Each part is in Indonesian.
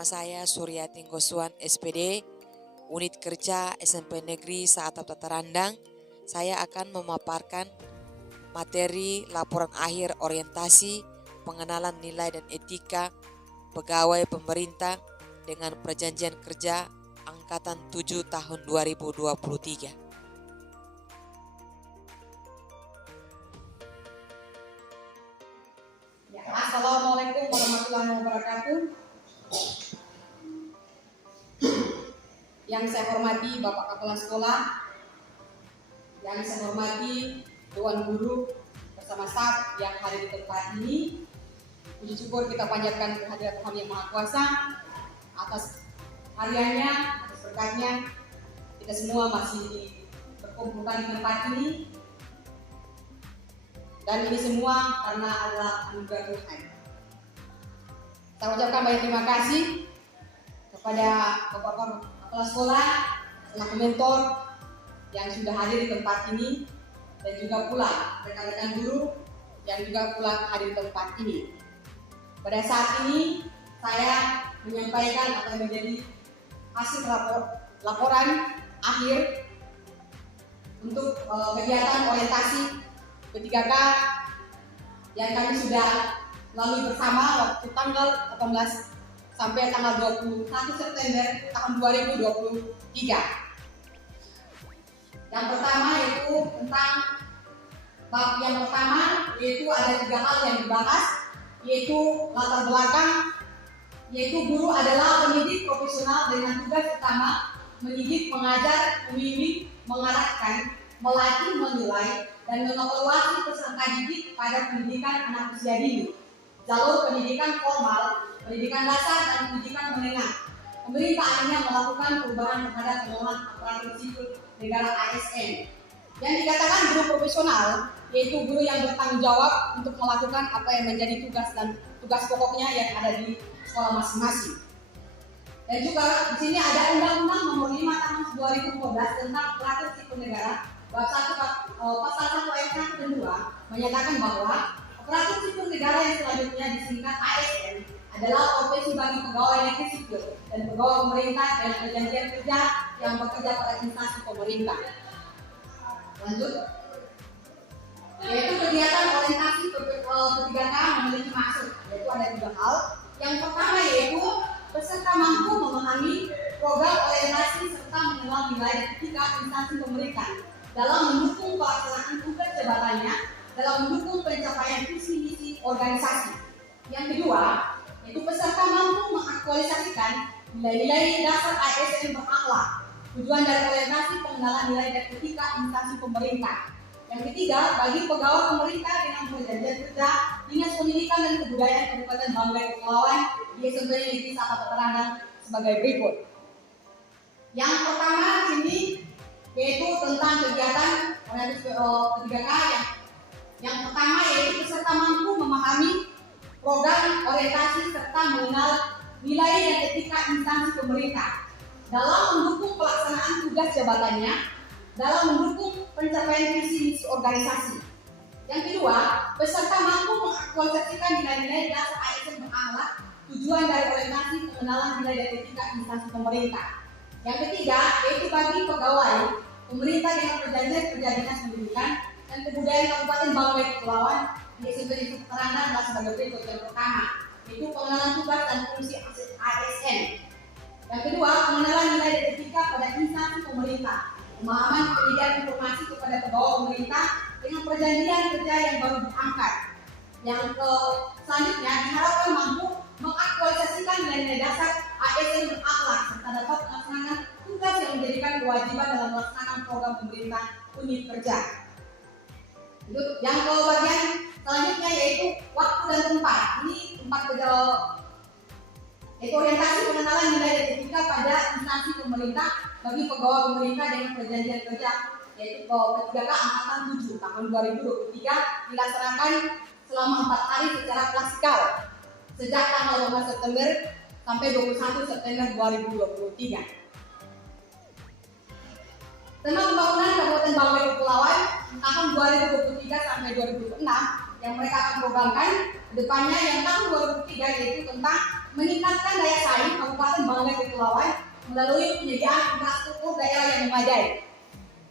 Nama saya Suryati Nggosuan SPD, Unit Kerja SMP Negeri Saatap Tatarandang. Saya akan memaparkan materi laporan akhir orientasi pengenalan nilai dan etika pegawai pemerintah dengan Perjanjian Kerja Angkatan 7 tahun 2023. Assalamualaikum warahmatullahi wabarakatuh. Yang saya hormati Bapak Kepala Sekolah, yang saya hormati Dewan Guru bersama staf yang hadir di tempat ini. Puji syukur kita panjatkan kehadirat Tuhan Yang Maha Kuasa atas hariannya, atas berkatnya. Kita semua masih berkumpulkan di tempat ini. Dan ini semua karena adalah anugerah Tuhan. Saya ucapkan banyak terima kasih kepada Bapak Kepala Sekolah, selaku mentor yang sudah hadir di tempat ini, dan juga pula rekan-rekan guru yang juga pula hadir di tempat ini. Pada saat ini saya menyampaikan apa yang menjadi hasil laporan akhir untuk kegiatan orientasi P3K yang kami sudah lalui bersama waktu tanggal 18 sampai tanggal 21 September tahun 2023. Yang pertama yaitu tentang bab yang pertama, yaitu ada 3 hal yang dibahas, yaitu latar belakang, yaitu guru adalah pendidik profesional dengan tugas utama mendidik, mengajar, membimbing, mengarahkan, melatih, menilai, dan mengevaluasi peserta didik pada pendidikan anak usia dini, jalur pendidikan formal, pendidikan dasar, dan pendidikan menengah. Pemerintah akhirnya melakukan perubahan terhadap pengelolaan aparatur sipil negara ASN. Yang dikatakan guru profesional, yaitu guru yang bertanggung jawab untuk melakukan apa yang menjadi tugas dan tugas pokoknya yang ada di sekolah masing-masing. Dan juga di sini ada Undang-Undang Nomor 5 Tahun 2014 tentang aparatur sipil negara, bab 1 pasal 1 ayat 1 dan 2 menyatakan bahwa aparatur sipil negara yang selanjutnya disingkat ASN adalah profesi bagi pegawai negeri sipil dan pegawai pemerintah dengan perjanjian kerja yang bekerja pada instansi pemerintah. Lanjut, yaitu kegiatan orientasi P3K memiliki maksud, yaitu ada 3 hal. Yang pertama yaitu peserta mampu memahami program orientasi serta mengenal nilai dan etika instansi pemerintah dalam mendukung pelaksanaan tugas jabatannya dalam mendukung pencapaian visi misi organisasi. Yang kedua, yaitu peserta mampu mengaktualisasikan nilai-nilai dasar ASN berakhlak. Tujuan dari orientasi pengenalan nilai dan etika instansi pemerintah. Yang ketiga, bagi pegawai pemerintah dengan perjanjian kerja Dinas Pendidikan dan Kebudayaan Kabupaten Banggai Kepulauan di SMP Negeri Saatap Tatarandang sebagai berikut. Yang pertama sini yaitu tentang kegiatan orientasi P3K yang pertama yaitu peserta mampu memahami program orientasi serta mengenal nilai dan etika instansi pemerintah dalam mendukung pelaksanaan tugas jabatannya dalam mendukung pencapaian visi misi organisasi. Yang kedua, peserta mampu mengaktualisasikan nilai-nilai dasar ASN berakhlak. Tujuan dari orientasi pengenalan nilai dan etika instansi pemerintah. Yang ketiga, yaitu bagi pegawai pemerintah dengan perjanjian kerja Dinas Pendidikan dan Kebudayaan Kabupaten Banggai Kepulauan di SMP Negeri Tatarandang adalah sebagai berikut. Yang pertama, yaitu pengenalan tugas dan fungsi ASN. Yang kedua, pengenalan nilai dan etika pada instansi pemerintah, pemahaman penyediaan informasi kepada pegawai pemerintah dengan perjanjian kerja yang baru diangkat. Yang selanjutnya diharapkan mampu mengaktualisasikan nilai-nilai dasar ASN berakhlak serta dapat melaksanakan tugas yang menjadikan kewajiban dalam melaksanakan program pemerintah unit kerja. Yang ke bagian selanjutnya yaitu waktu dan tempat. Ini tempat kerja yaitu orientasi pengenalan nilai dan etika pada instansi pemerintah bagi pegawai pemerintah dengan perjanjian kerja yaitu P3K Angkatan 7 tahun 2023 dilaksanakan selama 4 hari secara klasikal sejak tanggal 15 September sampai 21 September 2023. Tema pembangunan Kabupaten Banggai Kepulauan tahun 2023 sampai 2026 yang mereka akan programkan ke depannya yang tahun 2003 yaitu tentang meningkatkan daya saing Kabupaten Banggai Kepulauan melalui penyediaan infrastruktur daerah yang memadai.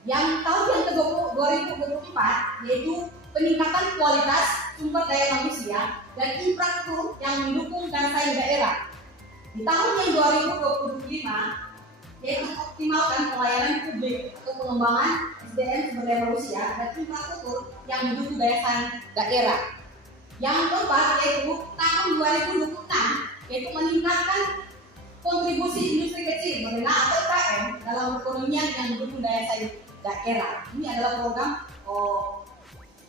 Yang tahun yang ke-2024 yaitu peningkatan kualitas sumber daya manusia dan infrastruktur yang mendukung daya saing daerah. Di tahun yang 2025 yaitu mengoptimalkan pelayanan publik atau pengembangan SDM sumber daya manusia dan infrastruktur yang mendukung daya saing daerah. Yang keempat yaitu tahun 2026 yaitu meningkatkan kontribusi industri kecil menengah atau UKM dalam perekonomian yang mendukung daya saing daerah. Ini adalah program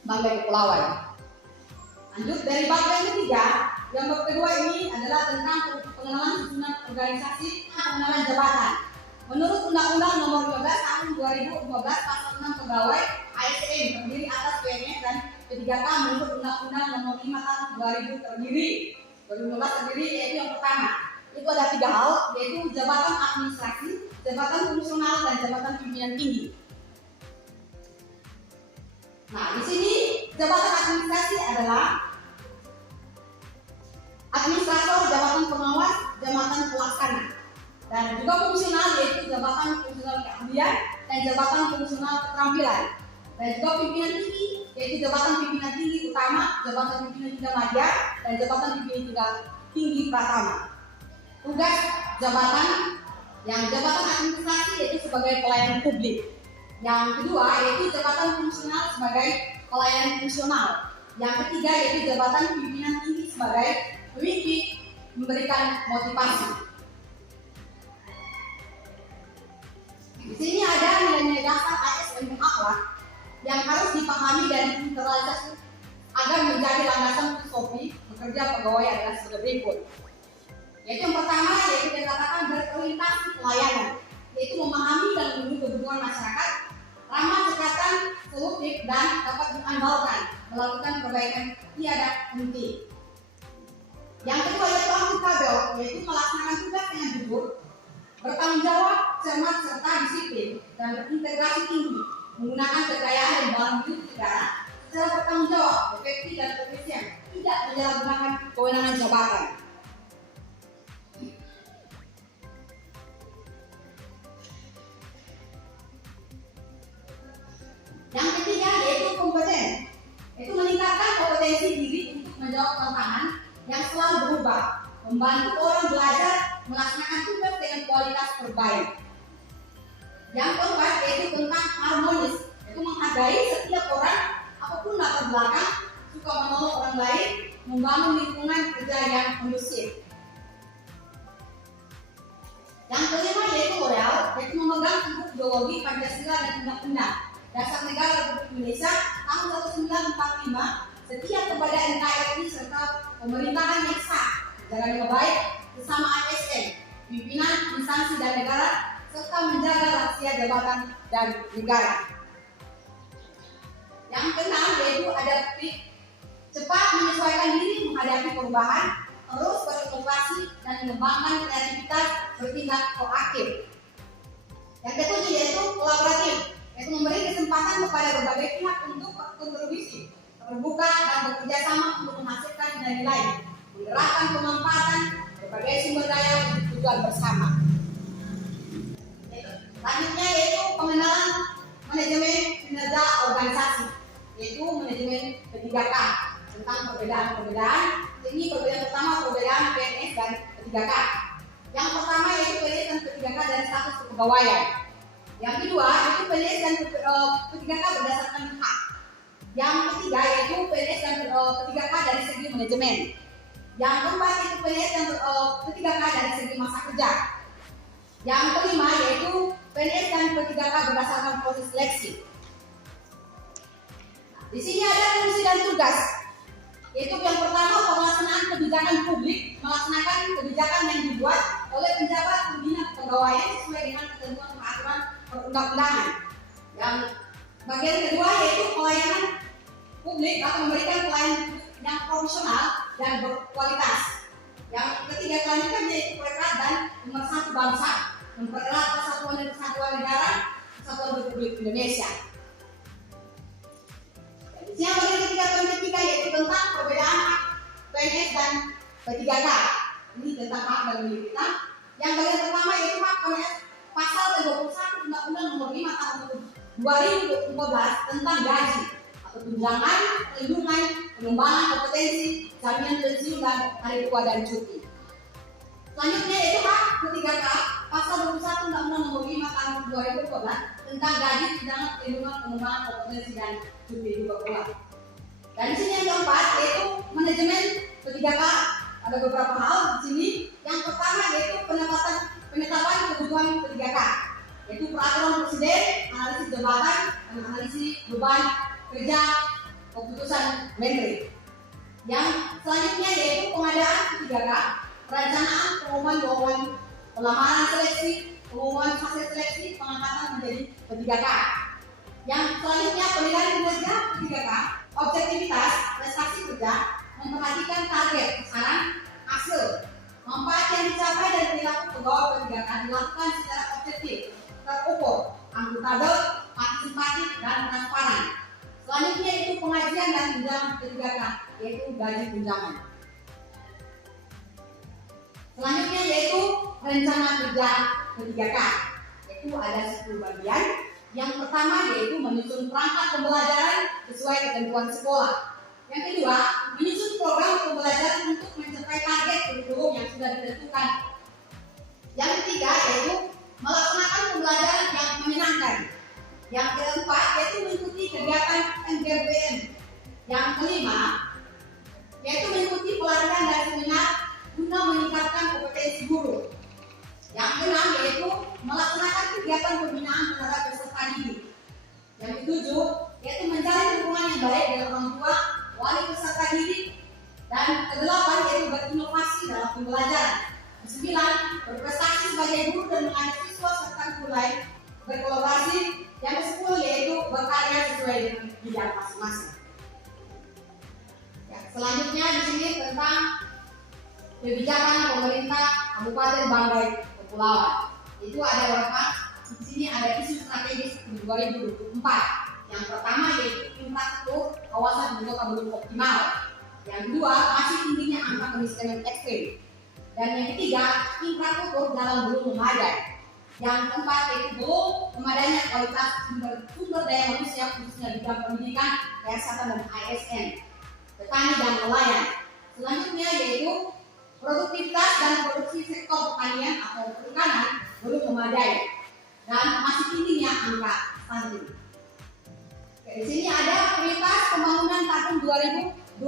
Banggai Kepulauan. Lanjut dari bab yang ketiga, yang bab kedua ini adalah tentang pengenalan susunan organisasi dan pengenalan jabatan. Menurut Undang-Undang Nomor 12 Tahun 2015 Pasal 6 Pegawai ASN terdiri atas PNS dan P3K menurut Undang-Undang Nomor 5 Tahun 2015 terdiri yaitu yang pertama itu ada 3 hal yaitu jabatan administrasi, jabatan fungsional dan jabatan pimpinan tinggi. Nah, di sini jabatan administrasi adalah administrator, jabatan pengawas, jabatan pelaksana. Dan juga fungsional yaitu jabatan fungsional keahlian dan jabatan fungsional keterampilan. Dan juga pimpinan tinggi yaitu jabatan pimpinan tinggi utama, jabatan pimpinan tinggi media, dan jabatan pimpinan tinggi pratama. Tugas jabatan yang jabatan administrasi yaitu sebagai pelayan publik. Yang kedua yaitu jabatan fungsional sebagai pelayan fungsional. Yang ketiga yaitu jabatan pimpinan tinggi sebagai pemimpin memberikan motivasi. Di sini ada nilai-nilai dasar ASN dan akhlak yang harus dipahami dan diinternalisasi agar menjadi landasan filosofi bekerja pegawai adalah sebagai berikut. Yaitu yang pertama yaitu dikatakan berorientasi pelayanan, yaitu memahami dan memenuhi kebutuhan masyarakat, ramah cekatan, solutif dan dapat diandalkan melakukan perbaikan tiada henti. Yang kedua yaitu akuntabel, yaitu melaksanakan tugas dengan jujur, bertanggung jawab, cermat serta disiplin dan berintegrasi tinggi, menggunakan kekayaan dan barang milik negara secara bertanggung jawab, efektif dan efisien, tidak menyalahgunakan kewenangan jabatan. Yang ketiga yaitu kompeten, yaitu meningkatkan kompetensi diri untuk menjawab tantangan yang selalu berubah, membantu orang belajar melaksanakan tugas dengan kualitas terbaik. Yang keempat yaitu tentang harmonis, yaitu menghargai setiap orang apapun latar belakang, suka menolong orang lain, membangun lingkungan kerja yang kondusif. Yang kelima yaitu loyal, yaitu memegang teguh ideologi Pancasila dan Undang-Undang Dasar Negara Republik Indonesia tahun 1945, setia kepada NKRI serta pemerintahan yang sah, jalan yang baik, sesama ASN, pimpinan, instansi dan negara, serta menjaga rahasia jabatan dan negara. Yang keenam yaitu adaptif, cepat menyesuaikan diri menghadapi perubahan, terus berinovasi dan mengembangkan kreativitas, bertindak proaktif. Yang ketujuh yaitu kolaboratif, yaitu memberi kesempatan kepada berbagai pihak untuk berkontribusi, terbuka dan bekerja sama untuk menghasilkan nilai-nilai, menggerakkan pemanfaatan berbagai sumber daya untuk tujuan bersama. Selanjutnya yaitu pengenalan manajemen kinerja organisasi, yaitu manajemen P3K tentang perbedaan-perbedaan. Ini perbedaan pertama perbedaan PNS dan P3K. Yang pertama yaitu PNS dan P3K dari status kepegawaian. Yang kedua itu PNS dan P3K berdasarkan hak. Yang ketiga yaitu PNS dan P3K dari segi manajemen. Yang keempat itu PNS dan P3K dari segi masa kerja. Yang kelima yaitu PNS dan P3K berdasarkan proses seleksi. Di sini ada fungsi dan tugas, yaitu yang pertama pelaksanaan kebijakan publik, melaksanakan kebijakan yang dibuat oleh penjabat pembina kepegawaian sesuai dengan ketentuan peraturan perundang-undangan. Yang bagian kedua yaitu pelayanan publik atau memberikan pelayanan yang profesional dan berkualitas. Yang ketiga selanjutnya yaitu perekat dan pemersatu bangsa, mempererat persatuan dan kesatuan negara, kesatuan Republik Indonesia. Yang bagian ketiga yaitu tentang perbedaan PNS dan P3K. Ini tentang hak dan milikitas. Yang bagian pertama yaitu hak oleh pasal 21 Undang-Undang Nomor 5 Tahun 2014 tentang gaji atau tunjangan, perlindungan, pengembangan kompetensi, jaminan pensiun dan hari tua dan cuti. Selanjutnya yaitu hak ketiga K, pasal 21 Undang-Undang Nomor 5 Tahun 2014 tentang gaji, tunjangan, perlindungan, pengembangan kompetensi dan cuti juga pula. Dan di sini yang keempat yaitu manajemen ketiga K. Ada beberapa hal di sini. Yang pertama yaitu penetapan kebutuhan ketiga K, yaitu peraturan presiden, analisis jabatan, dan analisis beban kerja, keputusan menteri. Yang selanjutnya yaitu pengadaan ketiga K, perencanaan pengumuman pelamaran seleksi, pengumuman hasil seleksi, pengangkatan menjadi ketiga K. Yang selanjutnya penilaian kinerja ketiga K, objektivitas prestasi kerja, memperhatikan target, sasaran, hasil, manfaat yang dicapai dan perilaku pegawai ketiga K dilakukan secara objektif, terukur, akuntabel, partisipatif dan transparan. Selanjutnya itu pengajian dan tunjangan ketiga K, yaitu gaji tunjangan. Selanjutnya yaitu rencana kerja ketiga K, yaitu ada 10 bagian. Yang pertama yaitu menyusun perangkat pembelajaran sesuai ketentuan sekolah. Yang kedua, menyusun program pembelajaran untuk mencapai target kurikulum yang sudah ditentukan. Yang ketiga yaitu melaksanakan pembelajaran yang menyenangkan. Yang keempat yaitu mengikuti kegiatan MGPM. Yang kelima yaitu mengikuti pelatihan dan seminar guna meningkatkan kompetensi guru. Yang keenam yaitu melaksanakan kegiatan pembinaan terhadap peserta didik. Yang ketujuh yaitu menjalin hubungan yang baik dengan orang tua, wali peserta didik. Dan kedelapan yaitu berinovasi dalam pembelajaran. Kesembilan, berprestasi sebagai guru dan mengajak siswa serta guru lain berkolaborasi. Yang ke-10 yaitu berkarya sesuai dengan bidang masing-masing. Ya, selanjutnya di sini tentang kebijakan pemerintah Kabupaten Banggai Kepulauan. Itu ada berapa? Di sini ada isu strategis 2024. Yang pertama yaitu infrastruktur kawasan ibu kota belum optimal. Yang kedua, masih tingginya angka kemiskinan ekstrim. Dan yang ketiga, infrastruktur jalan belum memadai. Yang keempat yaitu belum memadainya kualitas sumber daya manusia khususnya di bidang pendidikan, kesehatan dan ASN, petani dan nelayan. Selanjutnya yaitu produktivitas dan produksi sektor pertanian atau perikanan belum memadai dan masih tingginya angka stunting. Di sini ada prioritas pembangunan tahun 2024.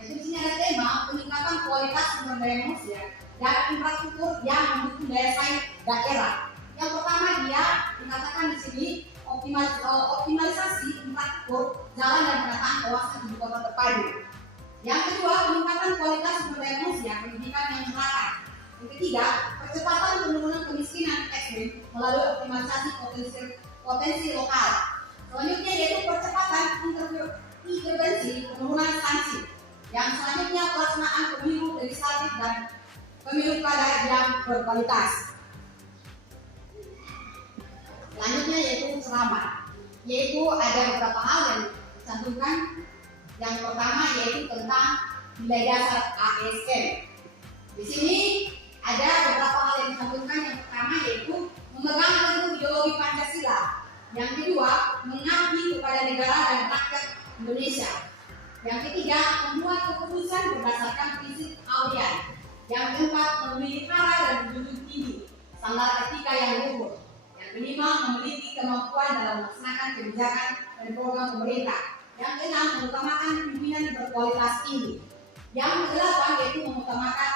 Di sini ada tema peningkatan kualitas sumber daya manusia dan infrastruktur yang mendukung daya saing daerah. Yang pertama dia dikatakan di sini optimalisasi infrastruktur jalan dan penataan kawasan ibu kota terpadu. Yang kedua, peningkatan kualitas sumber daya manusia pendidikan yang merata. Yang ketiga, percepatan penurunan kemiskinan ekstrim melalui optimalisasi potensi lokal. Selanjutnya yaitu percepatan intervensi penurunan sanksi. Yang selanjutnya pelaksanaan pemilu legislatif dan pemilu kada yang berkualitas. Selanjutnya yaitu ceramah, yaitu ada beberapa hal yang dicantumkan. Yang pertama yaitu tentang nilai dasar ASN. Di sini ada beberapa hal yang dicantumkan. Yang pertama yaitu memegang teguh ideologi Pancasila. Yang kedua, mengabdi kepada negara dan rakyat Indonesia. Yang ketiga, membuat keputusan berdasarkan prinsip Aulian. Yang keempat, memelihara dan menjunjung tinggi standar etika yang luhur. Yang kelima, memiliki kemampuan dalam melaksanakan kebijakan dan program pemerintah. Yang keenam, mengutamakan pimpinan berkualitas tinggi. Yang kedelapan yaitu mengutamakan.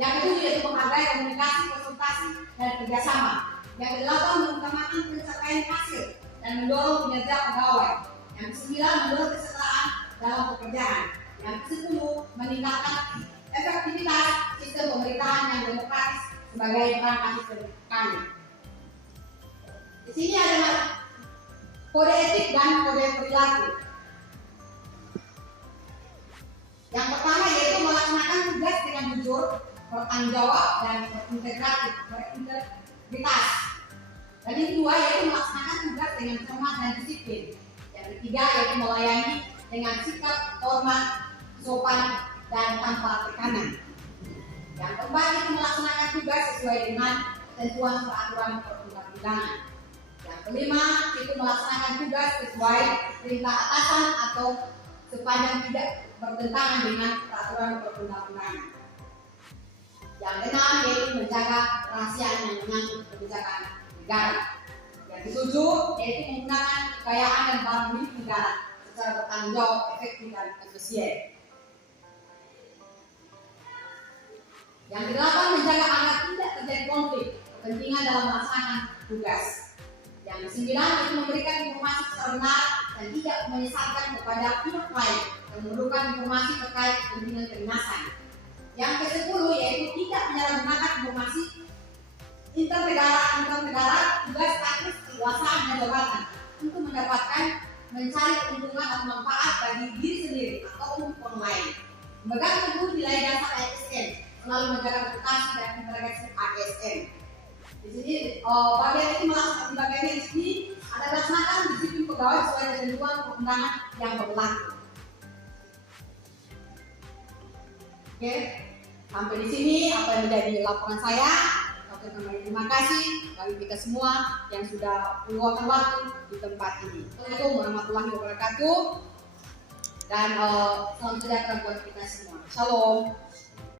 Yang ketujuh yaitu menghargai komunikasi, konsultasi dan kerjasama. Yang kedelapan mengutamakan pencapaian hasil dan mendorong kinerja pegawai. Yang kesembilan mendorong kesetaraan dalam pekerjaan. Yang kesepuluh meningkatkan efektivitas sistem pemerintahan yang demokratis sebagai perangkat sistem kami. Di sini adalah kode etik dan kode perilaku. Yang pertama yaitu melaksanakan tugas dengan jujur, bertanggung jawab dan berintegritas. Dan yang kedua yaitu melaksanakan tugas dengan cermat dan disiplin. Yang ketiga yaitu melayani dengan sikap hormat, sopan dan tanpa tekanan. Yang keempat itu melaksanakan tugas sesuai dengan ketentuan peraturan perundang-undangan. Yang kelima itu melaksanakan tugas sesuai perintah atasan atau sepanjang tidak bertentangan dengan peraturan perundang-undangan. Yang keenam yaitu menjaga kerahasiaan yang menyangkut kebijakan negara. Yang ketujuh yaitu menggunakan kekayaan dan barang milik negara secara bertanggung jawab, efektif dan efisien. Yang kedelapan menjaga agar tidak terjadi konflik kepentingan dalam melaksanakan tugas. Yang kesembilan itu memberikan informasi secara benar dan tidak menyesatkan kepada pihak lain yang memerlukan informasi terkait kepentingan kedinasan. Yang ke-10 yaitu tidak menyalahgunakan informasi internegara tugas teknis kekuasaan dan jabatan untuk mendapatkan mencari keuntungan atau manfaat bagi diri sendiri ataupun orang lain. Memegang teguh nilai dasar ASN, selalu menjaga reputasi dan integrasi ASN. Di sini bagian ini melaksanakan bagian di sini ada laksanakan disiplin pegawai sesuai ketentuan perundangan yang berlaku. Oke, sampai di sini apa yang menjadi laporan saya. Terima kasih bagi kita semua yang sudah meluangkan waktu di tempat ini. Assalamualaikum warahmatullahi wabarakatuh dan salam sejahtera buat kita semua. Shalom.